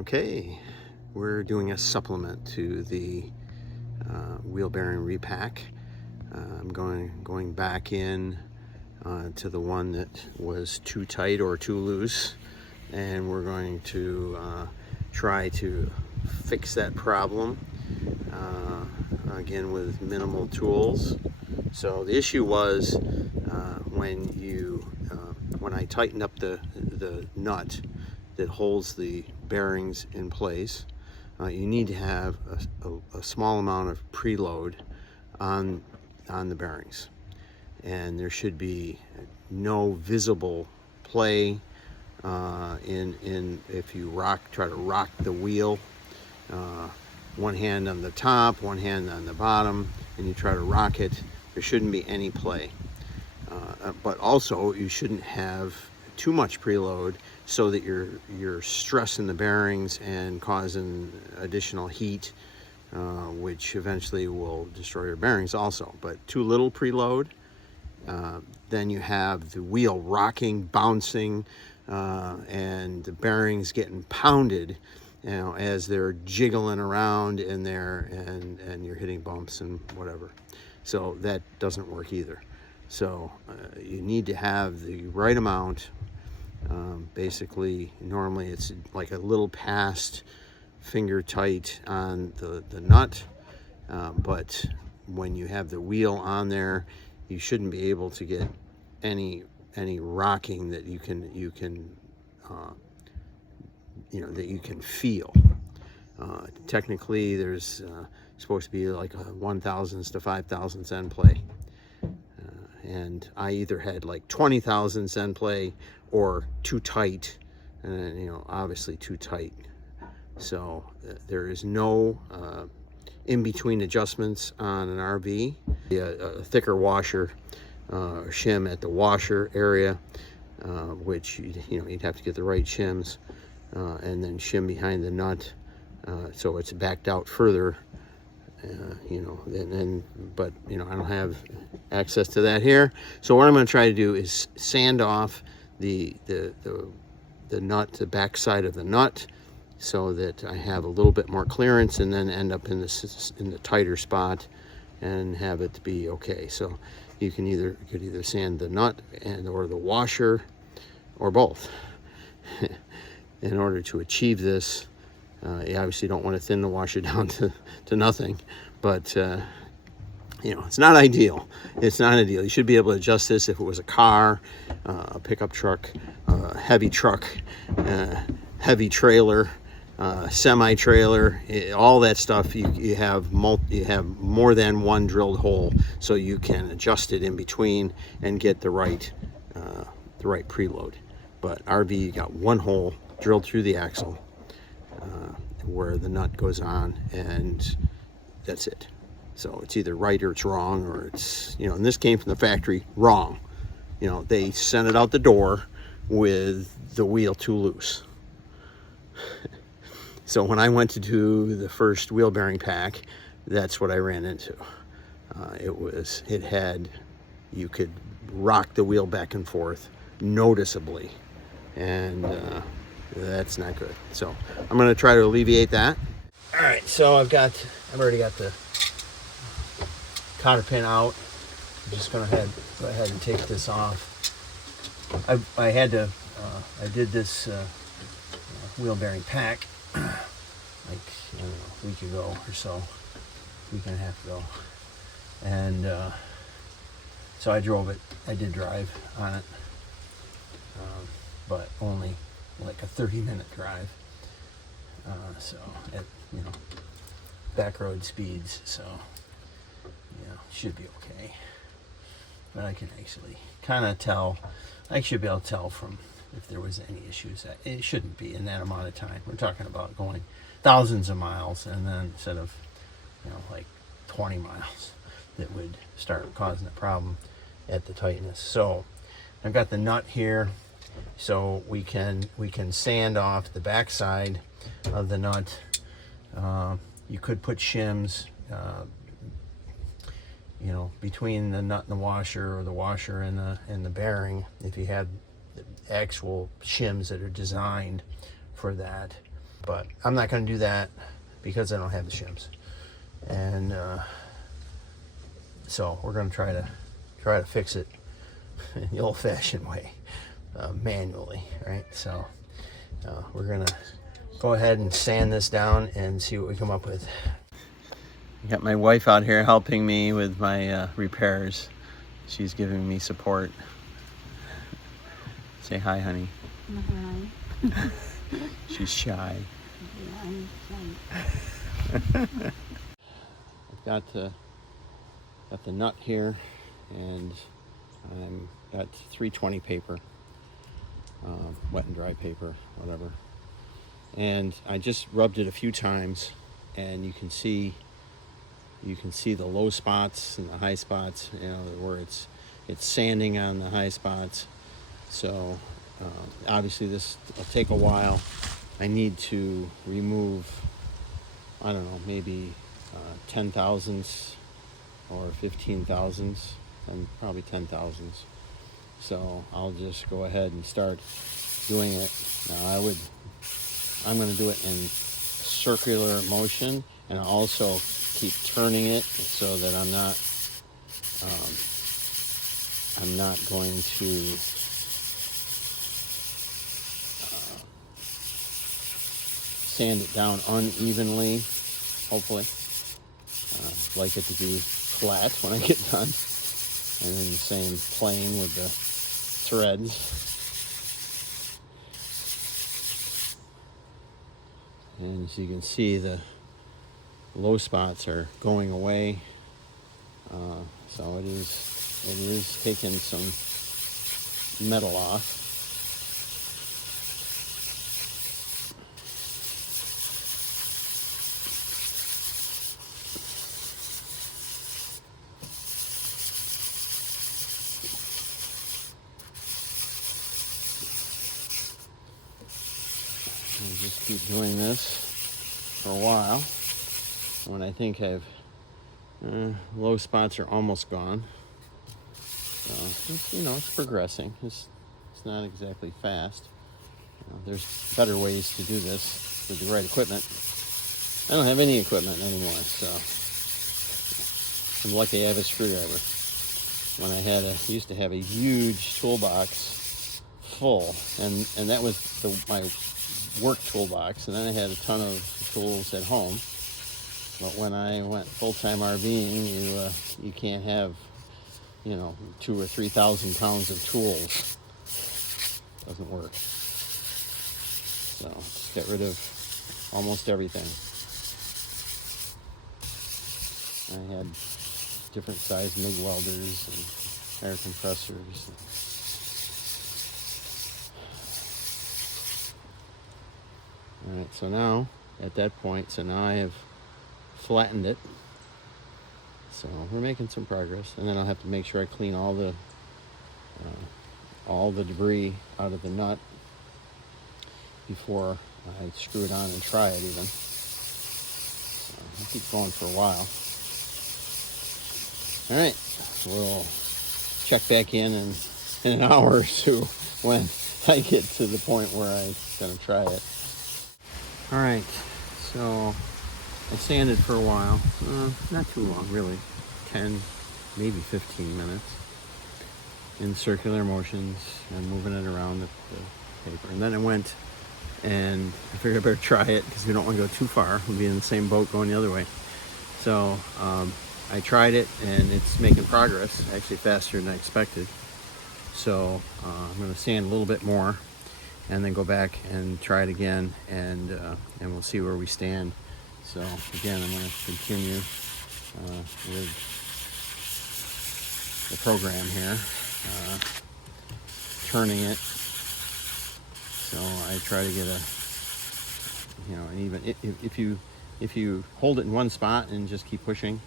Okay, we're doing a supplement to the wheel bearing repack. I'm going back in to the one that was too tight or too loose, and we're going to try to fix that problem again with minimal tools. So the issue was when I tightened up the nut that holds the bearings in place, you need to have a small amount of preload on the bearings, and there should be no visible play in if you try to rock the wheel, one hand on the top, one hand on the bottom, and you try to rock it, there shouldn't be any play. But also you shouldn't have too much preload so that you're stressing the bearings and causing additional heat, which eventually will destroy your bearings also. But too little preload, then you have the wheel rocking, bouncing, and the bearings getting pounded, as they're jiggling around in there, and you're hitting bumps and whatever. So that doesn't work either. So you need to have the right amount. Basically, normally it's like a little past finger tight on the nut, but when you have the wheel on there, you shouldn't be able to get any rocking that you can that you can feel. Technically, there's supposed to be like a 1/1000 to 5/1000 end play. And I either had like 20,000 end play or too tight, and obviously too tight. So there is no in-between adjustments on an RV. A thicker washer, shim at the washer area, which you'd have to get the right shims, and then shim behind the nut, so it's backed out further. But I don't have access to that here. So what I'm going to try to do is sand off the nut, the back side of the nut, so that I have a little bit more clearance, and then end up in the tighter spot and have it be okay. So you could either sand the nut or the washer, or both. In order to achieve this, you obviously don't want to thin the washer down to nothing, but it's not ideal. It's not ideal. You should be able to adjust this if it was a car, a pickup truck, a heavy truck, heavy trailer, semi-trailer, all that stuff. You have more than one drilled hole, so you can adjust it in between and get the right preload. But RV, you got one hole drilled through the axle, where the nut goes on, and that's it. So it's either right or it's wrong, or it's, and this came from the factory wrong. They sent it out the door with the wheel too loose. So when I went to do the first wheel bearing pack, that's what I ran into. You could rock the wheel back and forth noticeably, and that's not good. So I'm going to try to alleviate that. All right, so I've already got the cotter pin out. I'm just going to go ahead and take this off. I did this wheel bearing pack like a week ago or so, week and a half ago, and so I drove it. I did drive on it, but only like a 30-minute drive, so at back road speeds, so should be okay. But I can actually kind of tell. I should be able to tell from if there was any issues. That it shouldn't be in that amount of time. We're talking about going thousands of miles, and then instead of like 20 miles, that would start causing a problem at the tightness. So I've got the nut here, so we can sand off the back side of the nut. You could put shims between the nut and the washer, or the washer and the bearing, if you have the actual shims that are designed for that. But I'm not going to do that because I don't have the shims. And so we're going to try to fix it the old-fashioned way, manually, right? So we're going to go ahead and sand this down and see what we come up with. I got my wife out here helping me with my repairs. She's giving me support. Say hi, honey. Hi. She's shy. Yeah, I'm shy. I've got the nut here, and I've got 320 paper, wet and dry paper, whatever. And I just rubbed it a few times, and you can see the low spots and the high spots, you know, where it's sanding on the high spots. So obviously this will take a while. I need to remove, I don't know, maybe 10 thousandths or 15 thousandths, and probably 10 thousandths. So I'll just go ahead and start doing it. Now I'm going to do it in circular motion, and I'll also keep turning it so that I'm not going to sand it down unevenly, hopefully. Like it to be flat when I get done, and then the same plane with the threads. And as you can see, the low spots are going away, so it is taking some metal off. I'll just keep doing this for a while. When I think low spots are almost gone. So it's progressing. It's not exactly fast. There's better ways to do this with the right equipment. I don't have any equipment anymore, so I'm lucky I have a screwdriver. When I used to have a huge toolbox full, and that was my work toolbox, and then I had a ton of tools at home. But when I went full-time RVing, you can't have 2,000 or 3,000 pounds of tools. Doesn't work. So just get rid of almost everything. I had different size MIG welders and air compressors. All right, so now at that point, now I have flattened it. So we're making some progress, and then I'll have to make sure I clean all the debris out of the nut before I screw it on and try it even. So I'll keep going for a while. All right, we'll check back in an hour or two when I get to the point where I'm gonna try it. All right, so I sanded for a while, not too long really, 10, maybe 15 minutes in circular motions and moving it around the paper. And then I went and I figured I better try it because we don't want to go too far. We'll be in the same boat going the other way. So I tried it, and it's making progress, actually faster than I expected. So I'm going to sand a little bit more and then go back and try it again, and we'll see where we stand. So again, I'm going to continue with the program here, turning it. So I try to get an even. If you hold it in one spot and just keep pushing,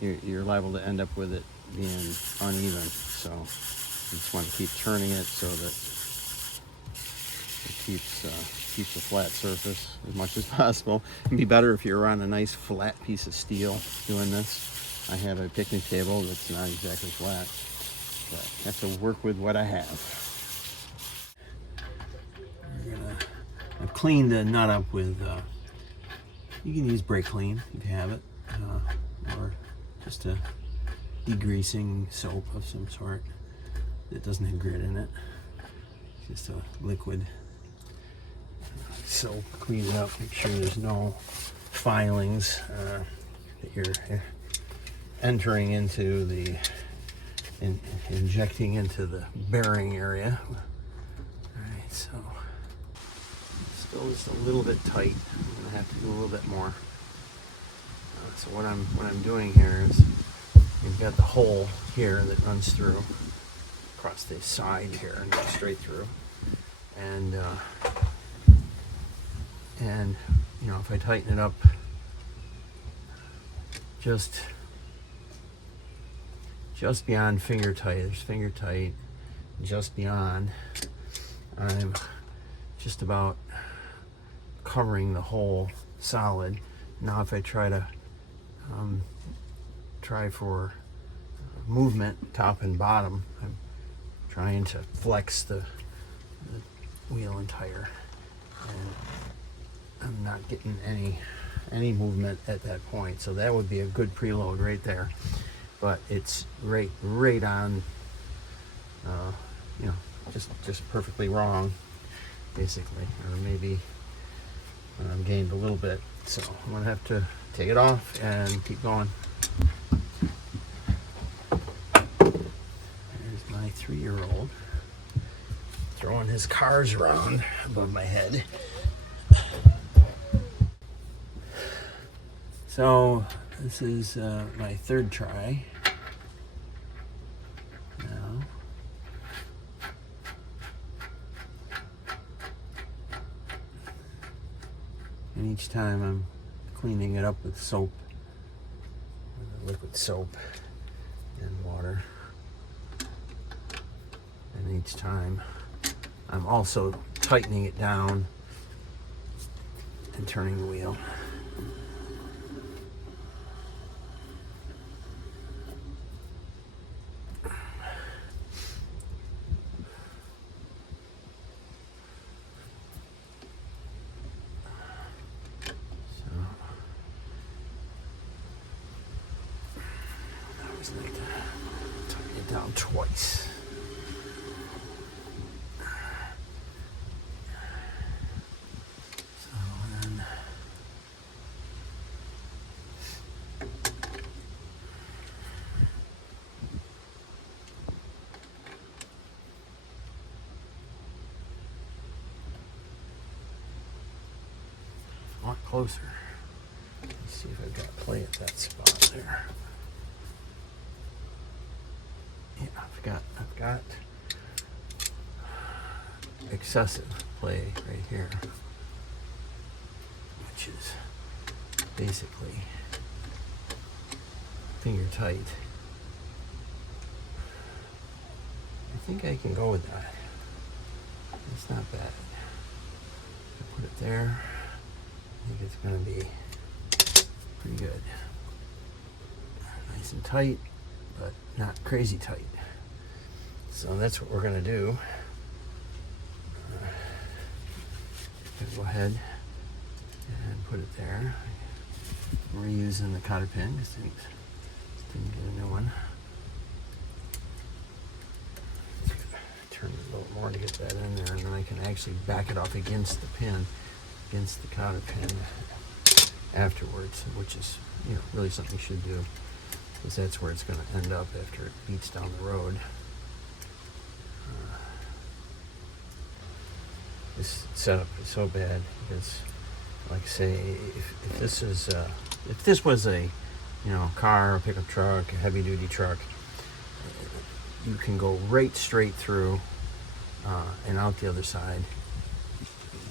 you're liable to end up with it being uneven. So you just want to keep turning it so that it keeps a flat surface as much as possible. It'd be better if you were on a nice flat piece of steel doing this. I have a picnic table that's not exactly flat, but I have to work with what I have. I'm gonna I've cleaned the nut up with, you can use brake clean if you have it, or just a degreasing soap of some sort that doesn't have grit in it. Just a liquid soap. Clean it up, make sure there's no filings that you're entering into the, injecting into the bearing area. Alright, so still just a little bit tight. I'm gonna have to do a little bit more. So what I'm doing here is, you've got the hole here that runs through across the side here and goes straight through, and you know, if I tighten it up just beyond finger tight, there's finger tight just beyond, I'm just about covering the whole solid. Now if I try to try for movement top and bottom, I'm trying to flex the wheel and tire, and I'm not getting any movement at that point. So that would be a good preload right there, but it's right on, you know, just perfectly wrong basically, or maybe gained a little bit. So I'm gonna have to take it off and keep going. There's my 3-year-old throwing his cars around above my head. So this is my third try now. And each time I'm cleaning it up with soap, liquid soap and water. And each time I'm also tightening it down and turning the wheel. Like to tighten it down twice. So then a lot closer. Let's see if I've got play at that spot there. Yeah, I've got excessive play right here, which is basically finger tight. I think I can go with that. It's not bad. I put it there. I think it's going to be pretty good. Nice and tight, but not crazy tight. So that's what we're going to do. Go ahead and put it there. We're using the cotter pin because I didn't get a new one. Turn it a little more to get that in there, and then I can actually back it off against the pin, against the cotter pin afterwards, which is, you know, really something you should do, because that's where it's going to end up after it beats down the road. This setup is so bad because, like I say, if this was a, you know, car, a pickup truck, a heavy duty truck, you can go right straight through and out the other side.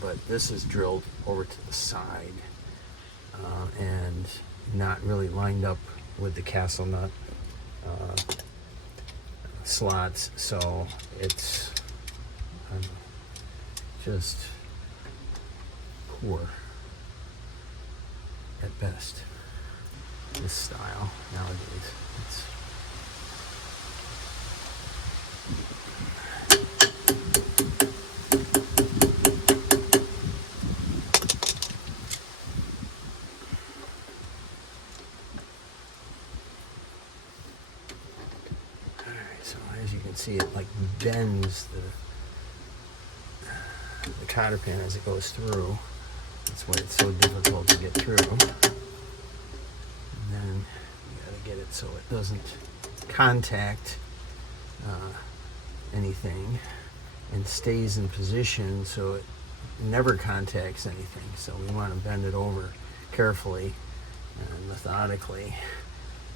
But this is drilled over to the side and not really lined up with the castle nut slots, so it's just poor at best. This style nowadays. can see it like bends the cotter pin as it goes through. That's why it's so difficult to get through. And then you gotta get it so it doesn't contact anything and stays in position so it never contacts anything. So we want to bend it over carefully and methodically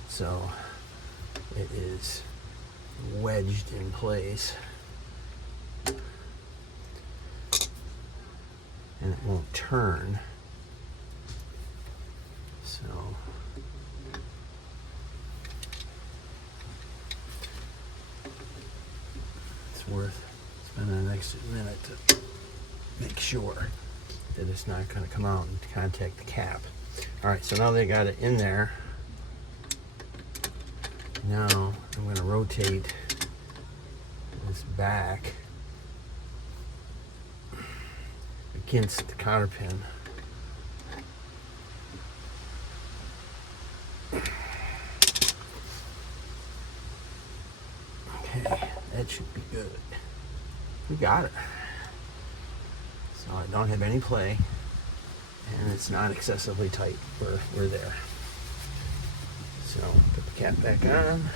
so it is wedged in place and it won't turn. So it's worth spending an extra minute to make sure that it's not going to come out and contact the cap. All right, so now they got it in there. Now I'm going to rotate this back against the cotter pin. Okay, that should be good. We got it. So I don't have any play, and it's not excessively tight. We're there. So put the cap back on.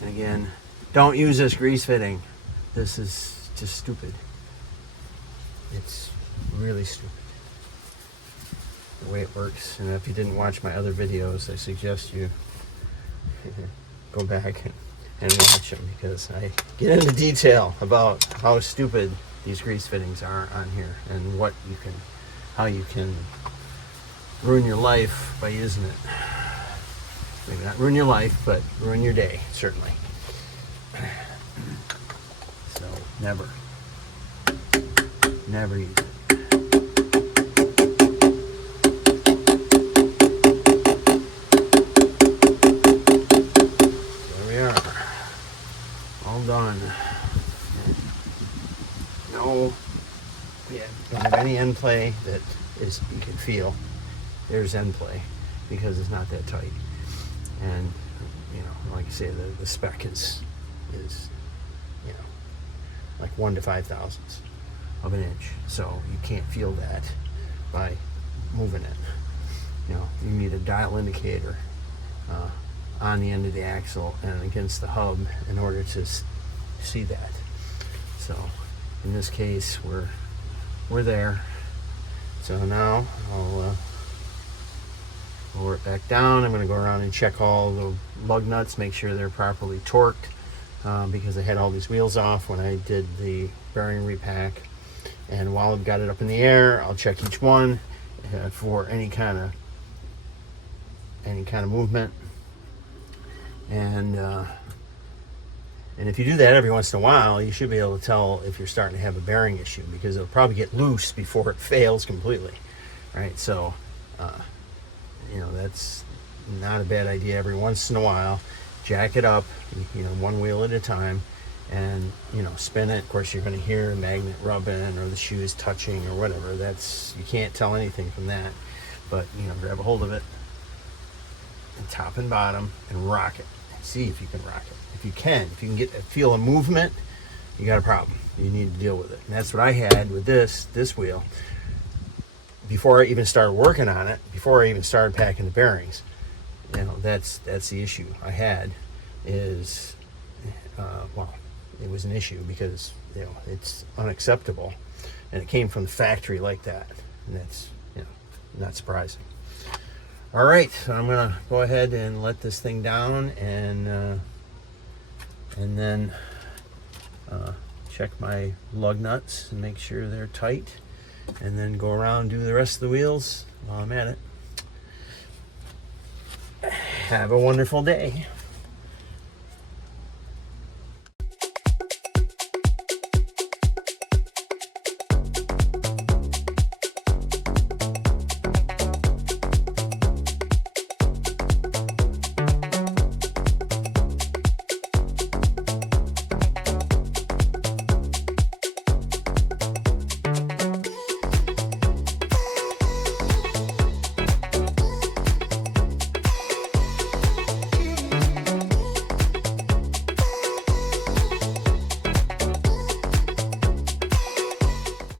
And again, don't use this grease fitting. This is just stupid. It's really stupid the way it works. And if you didn't watch my other videos, I suggest you go back and watch them, because I get into detail about how stupid these grease fittings are on here and how you can ruin your life by using it. Maybe not ruin your life, but ruin your day, certainly. So never use it. There we are. All done. No, yeah, don't have any end play that is you can feel. There's end play because it's not that tight. And like I say, the spec is like 1 to 5 thousandths of an inch. So you can't feel that by moving it. You need a dial indicator on the end of the axle and against the hub in order to see that. So in this case, we're there. So now I'll lower it back down. I'm going to go around and check all the lug nuts, make sure they're properly torqued, because I had all these wheels off when I did the bearing repack. And while I've got it up in the air, I'll check each one for any kind of movement. And if you do that every once in a while, you should be able to tell if you're starting to have a bearing issue, because it'll probably get loose before it fails completely. Right? So that's not a bad idea. Every once in a while, jack it up, one wheel at a time, and spin it. Of course, you're going to hear a magnet rubbing or the shoes touching or whatever. You can't tell anything from that, but grab a hold of it and top and bottom and rock it. See if you can rock it. If you can feel a movement, you got a problem. You need to deal with it. And that's what I had with this wheel. Before I even started working on it, before I even started packing the bearings, that's the issue I had. Is it was an issue because it's unacceptable, and it came from the factory like that, and that's not surprising. All right, so I'm gonna go ahead and let this thing down, and then check my lug nuts and make sure they're tight, and then go around and do the rest of the wheels while I'm at it. Have a wonderful day.